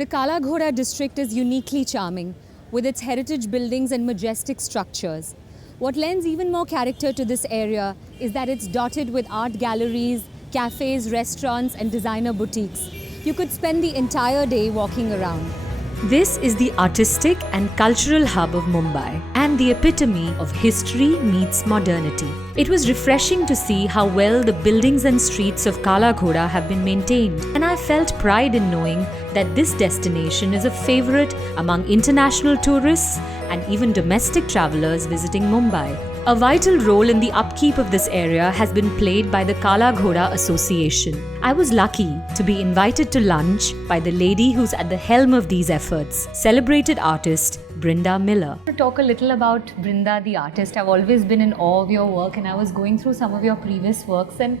The Kala Ghoda district is uniquely charming, with its heritage buildings and majestic structures. What lends even more character to this area is that it's dotted with art galleries, cafes, restaurants, and designer boutiques. You could spend the entire day walking around. This is the artistic and cultural hub of Mumbai and the epitome of history meets modernity. It was refreshing to see how well the buildings and streets of Kala Ghoda have been maintained, and I felt pride in knowing that this destination is a favorite among international tourists and even domestic travelers visiting Mumbai. A vital role in the upkeep of this area has been played by the Kala Ghoda Association. I was lucky to be invited to lunch by the lady who's at the helm of these efforts, celebrated artist Brinda Miller. To talk a little about Brinda the artist, I've always been in awe of your work, and I was going through some of your previous works, and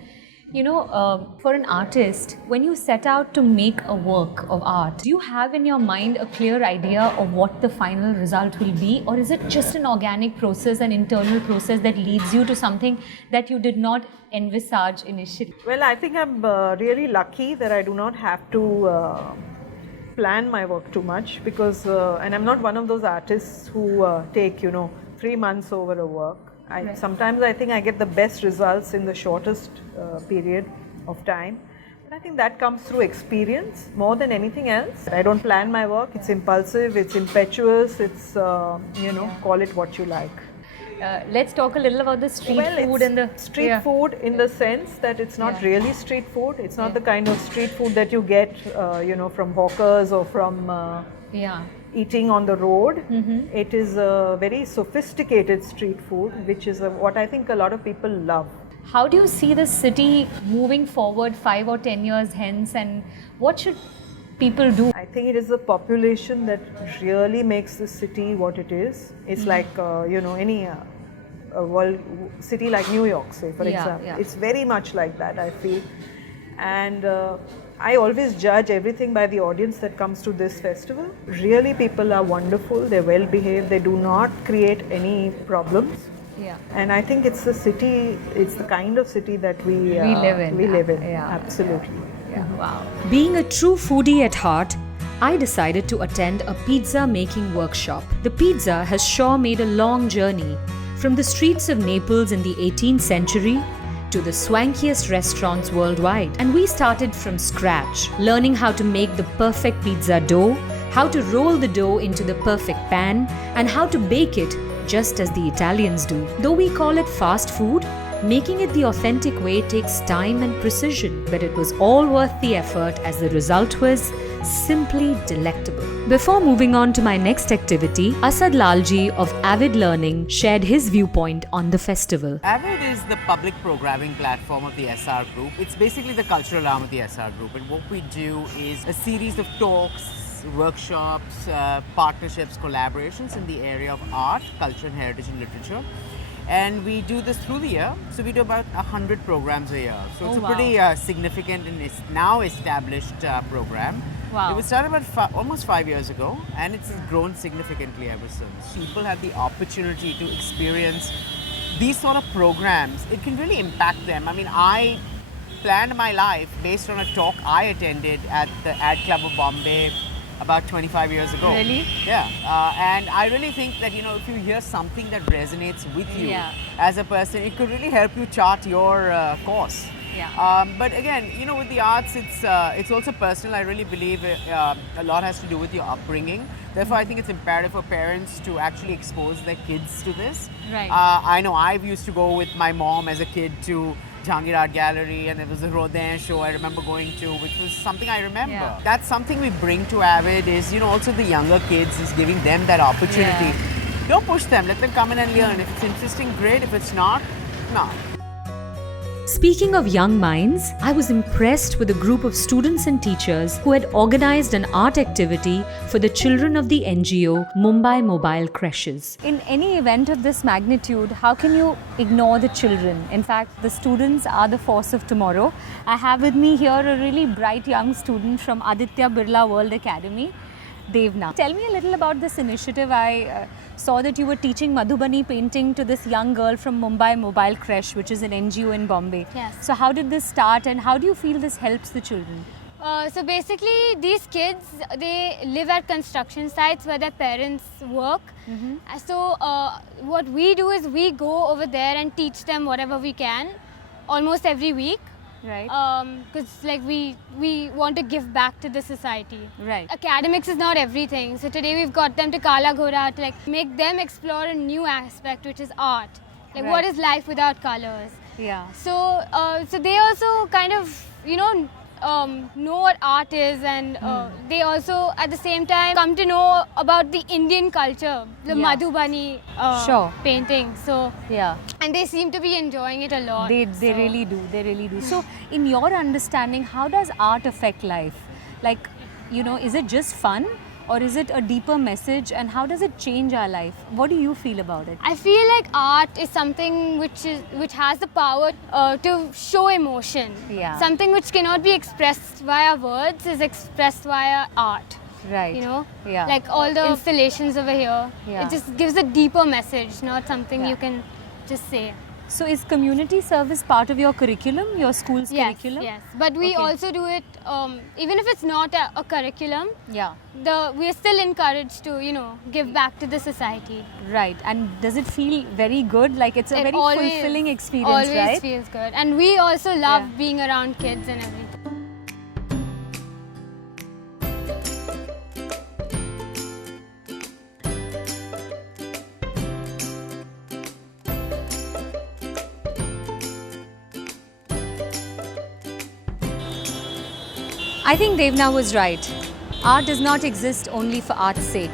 for an artist, when you set out to make a work of art, do you have in your mind a clear idea of what the final result will be? Or is it just an organic process, an internal process that leads you to something that you did not envisage initially? Well, I think I'm really lucky that I do not have to plan my work too much because, and I'm not one of those artists who take, 3 months over a work. Sometimes I think I get the best results in the shortest period of time. But I think that comes through experience more than anything else. I don't plan my work. It's impulsive, it's impetuous, it's, call it what you like. Let's talk a little about the street food and the... Street food in the sense that it's not really street food. It's not the kind of street food that you get, from hawkers or from... eating on the road. It is a very sophisticated street food, which is what I think a lot of people love. How do you see the city moving forward 5 or 10 years hence, and what should people do? I think it is the population that really makes the city what it is. It's like, any world city like New York, say, for example. It's very much like that, I feel. And I always judge everything by the audience that comes to this festival. Really, people are wonderful, they're well behaved, they do not create any problems. And I think it's the city, it's the kind of city that we live in. Absolutely. Wow. Being a true foodie at heart, I decided to attend a pizza making workshop. The pizza has sure made a long journey from the streets of Naples in the 18th century to the swankiest restaurants worldwide. And we started from scratch, learning how to make the perfect pizza dough, how to roll the dough into the perfect pan, and how to bake it just as the Italians do. Though we call it fast food, making it the authentic way takes time and precision, but it was all worth the effort as the result was simply delectable. Before moving on to my next activity, Asad Lalji of Avid Learning shared his viewpoint on the festival. Avid is the public programming platform of the SR Group. It's basically the cultural arm of the SR Group, and what we do is a series of talks, workshops, partnerships, collaborations in the area of art, culture and heritage and literature. And we do this through the year, so we do about 100 programs a year. So it's a pretty significant and now established program. It was started about almost 5 years ago, and it's grown significantly ever since. People have the opportunity to experience these sort of programs. It can really impact them. I mean, I planned my life based on a talk I attended at the Ad Club of Bombay about 25 years ago. Really? Yeah. And I really think that, if you hear something that resonates with you as a person, it could really help you chart your course. But again, with the arts, it's also personal. I really believe a lot has to do with your upbringing. Therefore, I think it's imperative for parents to actually expose their kids to this. Right. I know I've used to go with my mom as a kid to Jahangir Art Gallery, and there was a Rodin show I remember going to, which was something I remember. That's something we bring to Avid is, also the younger kids, is giving them that opportunity. Don't push them, let them come in and learn. If it's interesting, great. If it's not, no. Speaking of young minds, I was impressed with a group of students and teachers who had organized an art activity for the children of the NGO Mumbai Mobile Creches. In any event of this magnitude, how can you ignore the children? In fact, the students are the force of tomorrow. I have with me here a really bright young student from Aditya Birla World Academy, Devna. Tell me a little about this initiative. I saw that you were teaching Madhubani painting to this young girl from Mumbai Mobile Creche, which is an NGO in Bombay. Yes. So how did this start, and how do you feel this helps the children? So basically, these kids, they live at construction sites where their parents work. So what we do is we go over there and teach them whatever we can, almost every week. Right. Because like we want to give back to the society. Right. Academics is not everything. So today we've got them to Kala Ghoda to like make them explore a new aspect, which is art. Like what is life without colors? Yeah. So so they also kind of know what art is, and they also at the same time come to know about the Indian culture, the Madhubani painting. So yeah, and they seem to be enjoying it a lot. They really do. They really do. So in your understanding, how does art affect life? Like, is it just fun? Or is it a deeper message, and how does it change our life? What do you feel about it? I feel like art is something which has the power to show emotion. Yeah. Something which cannot be expressed via words is expressed via art. Right. Yeah. Like all the installations over here. Yeah. It just gives a deeper message, not something you can just say. So is community service part of your curriculum, your school's curriculum? Yes, but we also do it, even if it's not a curriculum, we're still encouraged to, give back to the society. Right, and does it feel very good? Like it's a very fulfilling experience, always right? Always feels good. And we also love being around kids and everything. I think Devna was right. Art does not exist only for art's sake.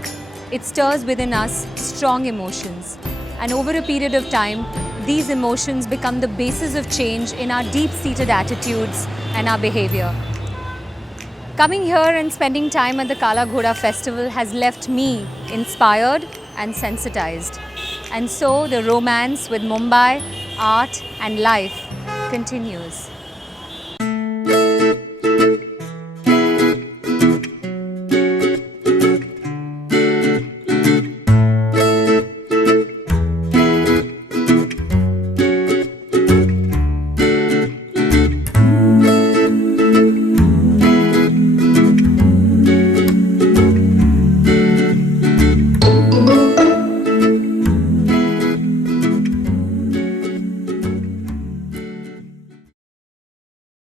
It stirs within us strong emotions. And over a period of time, these emotions become the basis of change in our deep-seated attitudes and our behavior. Coming here and spending time at the Kala Ghoda Festival has left me inspired and sensitized. And so the romance with Mumbai, art and life continues.